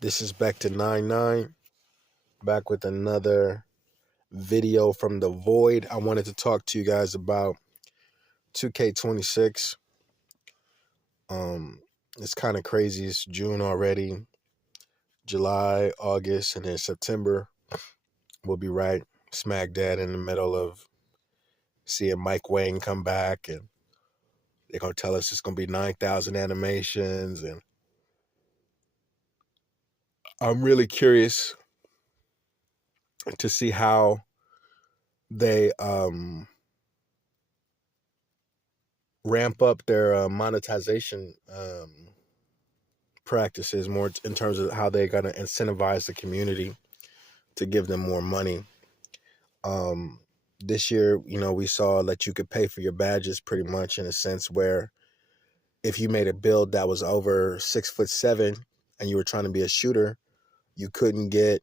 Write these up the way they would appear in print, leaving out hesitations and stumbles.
This is back to 9-9, back with another video from the void. I wanted to talk to you guys about 2K26. It's kind of crazy. It's June already, July, August, and then September. We'll be right smack dab in the middle of seeing Mike Wang come back, and they're gonna tell us it's gonna be 9,000 animations, and I'm really curious to see how they ramp up their monetization practices more in terms of how they're going to incentivize the community to give them more money. This year, we saw that you could pay for your badges pretty much in a sense where if you made a build that was over 6'7" and you were trying to be a shooter, you couldn't get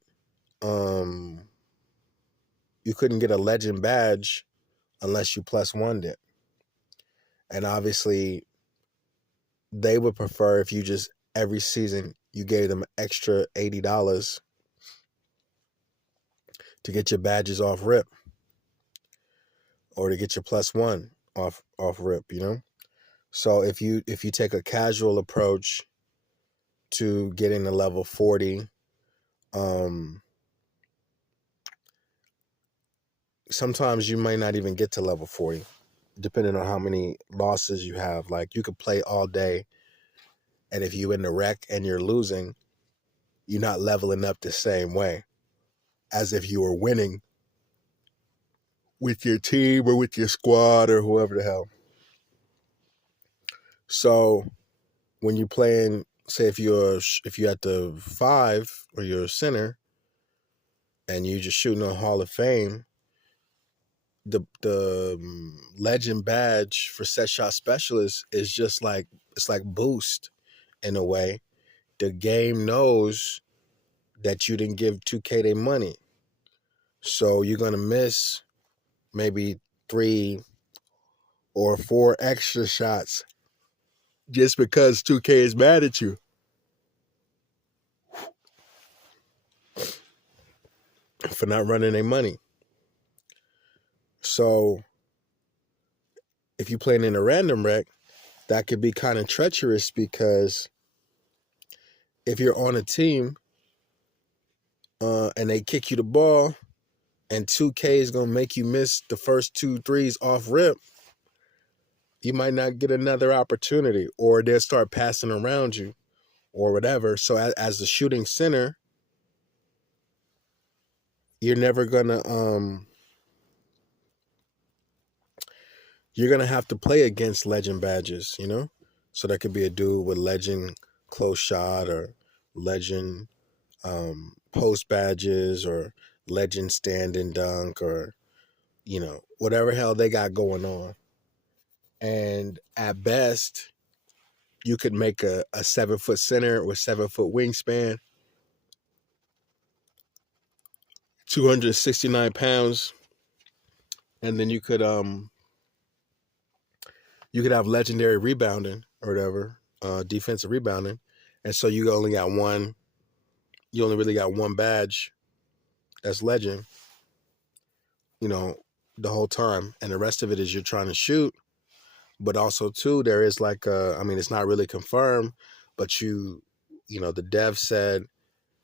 a legend badge unless you plus one it. And obviously they would prefer if you just every season you gave them extra $80 to get your badges off rip or to get your plus one off rip, So if you take a casual approach to getting to level 40, sometimes you might not even get to level 40 depending on how many losses you have. Like you could play all day, and if you in the wreck and you're losing, you're not leveling up the same way as if you were winning with your team or with your squad or whoever the hell. So when you're playing, say if you're at the 5 or you're a center and you're just shooting a Hall of Fame, the legend badge for set shot specialist is just like, it's like boost in a way. The game knows that you didn't give 2K their money, so you're gonna miss maybe 3 or 4 extra shots just because 2K is mad at you for not running their money. So if you're playing in a random wreck, that could be kind of treacherous, because if you're on a team and they kick you the ball and 2K is going to make you miss the first 2 threes off rip, you might not get another opportunity, or they'll start passing around you or whatever. So as the shooting center, you're never going to you're going to have to play against legend badges, So that could be a dude with legend close shot or legend post badges or legend stand and dunk or, whatever hell they got going on. And at best, you could make a 7-foot center or 7-foot wingspan, 269 pounds. And then you could have legendary rebounding or whatever, defensive rebounding. And so you only really got one badge that's legend, the whole time. And the rest of it is you're trying to shoot. But also too, there is like it's not really confirmed, but the dev said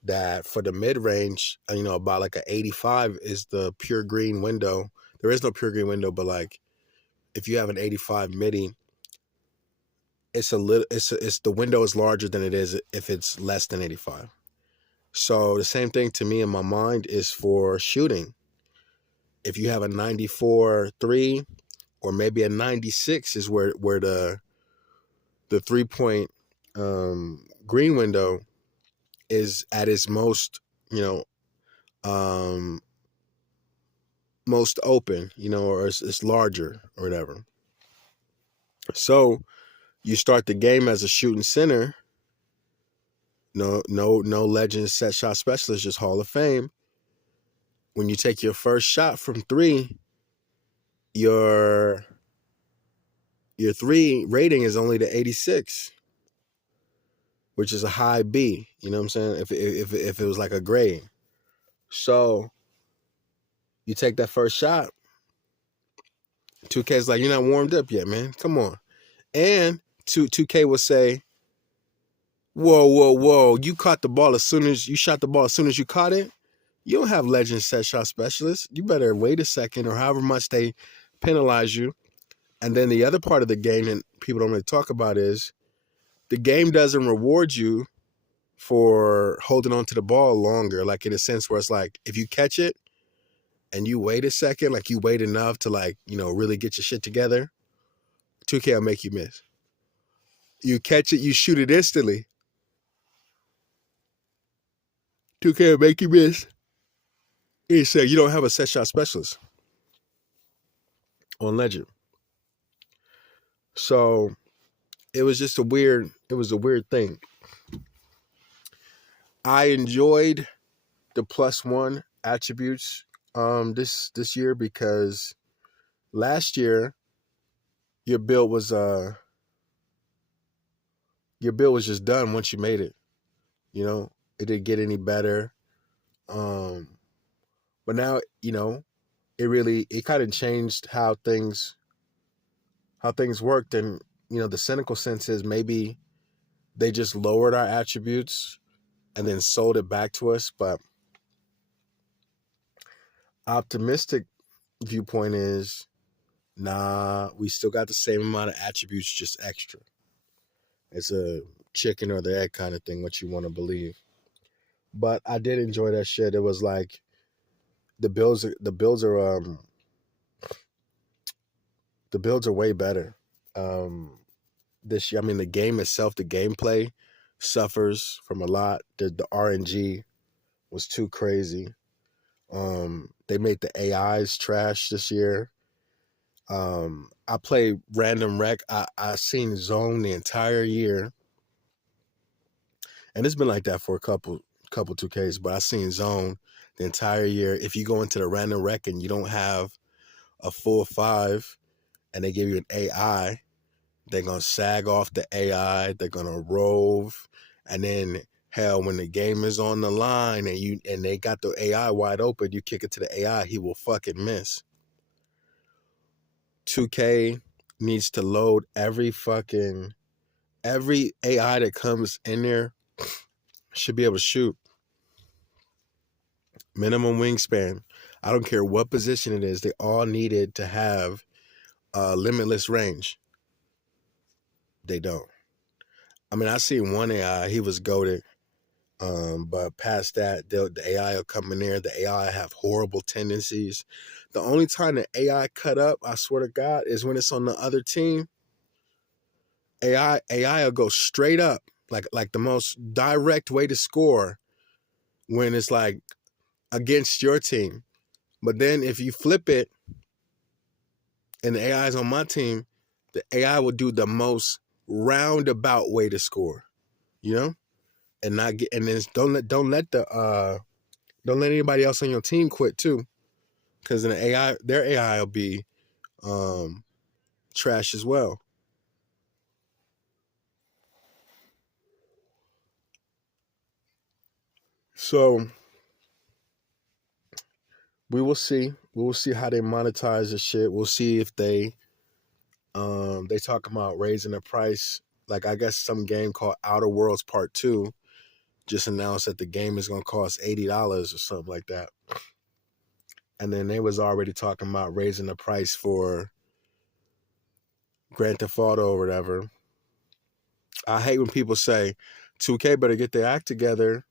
that for the mid range, about like a 85 is the pure green window. There is no pure green window, but like if you have an 85 midi, it's the window is larger than it is if it's less than 85. So the same thing to me in my mind is for shooting. If you have a 94 3 or maybe a 96 is where the 3-point green window is at its most, most open, or it's larger or whatever. So you start the game as a shooting center. No legend set shot specialist, just Hall of Fame. When you take your first shot from 3, your 3 rating is only the 86. which is a high B. You know what I'm saying? If it was like a grade. So you take that first shot, 2K's like, you're not warmed up yet, man. Come on. And 2K will say, whoa, whoa, whoa, you caught the ball as soon as you shot the ball as soon as you caught it. You don't have legend set shot specialists. You better wait a second or however much they penalize you. And then the other part of the game that people don't really talk about is the game doesn't reward you for holding on to the ball longer, like in a sense where it's like if you catch it and you wait a second, like you wait enough to like, really get your shit together, 2K will make you miss. You catch it, you shoot it instantly, 2K will make you miss. He said you don't have a set shot specialist on Legend. So it was a weird thing. I enjoyed the +1 attributes this year because last year your build was just done once you made it. It didn't get any better. But now, it kind of changed how things worked. And, the cynical sense is maybe they just lowered our attributes and then sold it back to us. But optimistic viewpoint is, nah, we still got the same amount of attributes, just extra. It's a chicken or the egg kind of thing, what you want to believe. But I did enjoy that shit. It was like the builds are way better. This year, the game itself, the gameplay suffers from a lot. The RNG was too crazy. They made the AIs trash this year. I played Random Wreck. I seen Zone the entire year, and it's been like that for a couple 2Ks. But I seen Zone the entire year. If you go into the Random Wreck and you don't have a full 5, and they give you an AI, they're gonna sag off the AI. They're gonna rove, and then hell, when the game is on the line and they got the AI wide open, you kick it to the AI, he will fucking miss. 2K needs to load every AI that comes in there should be able to shoot. Minimum wingspan. I don't care what position it is. They all needed to have limitless range. They don't. I seen one AI, he was goated. But past that, the AI will come in there. The AI have horrible tendencies. The only time the AI cut up, I swear to God, is when it's on the other team. AI will go straight up, like the most direct way to score when it's like against your team. But then if you flip it and the AI is on my team, the AI will do the most roundabout way to score, and not get. And then don't let anybody else on your team quit too, because their AI will be trash as well. So we will see. We will see how they monetize this shit. We'll see if they talk about raising the price. Like, I guess some game called Outer Worlds Part 2 just announced that the game is gonna cost $80 or something like that. And then they was already talking about raising the price for Grand Theft Auto or whatever. I hate when people say 2K better get their act together.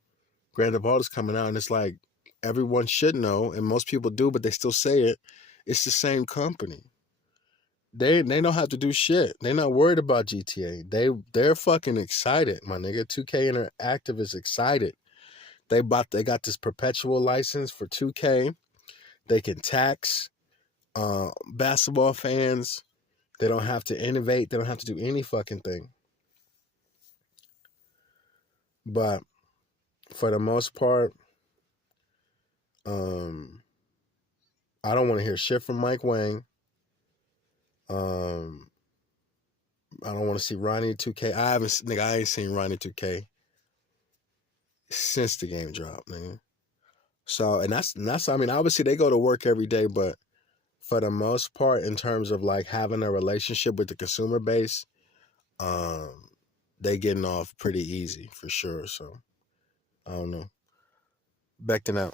Grand Theft Auto's coming out, and it's like everyone should know, and most people do, but they still say it. It's the same company. They don't have to do shit. They're not worried about GTA. They're fucking excited, my nigga. 2K Interactive is excited. They got this perpetual license for 2K. They can tax basketball fans. They don't have to innovate. They don't have to do any fucking thing. But for the most part, I don't want to hear shit from Mike Wang. I don't want to see Ronnie 2K. I ain't seen Ronnie 2K. since the game dropped, man. So, and that's I mean, obviously they go to work every day, but for the most part, in terms of like having a relationship with the consumer base, um, they getting off pretty easy for sure. So I don't know. Back to now.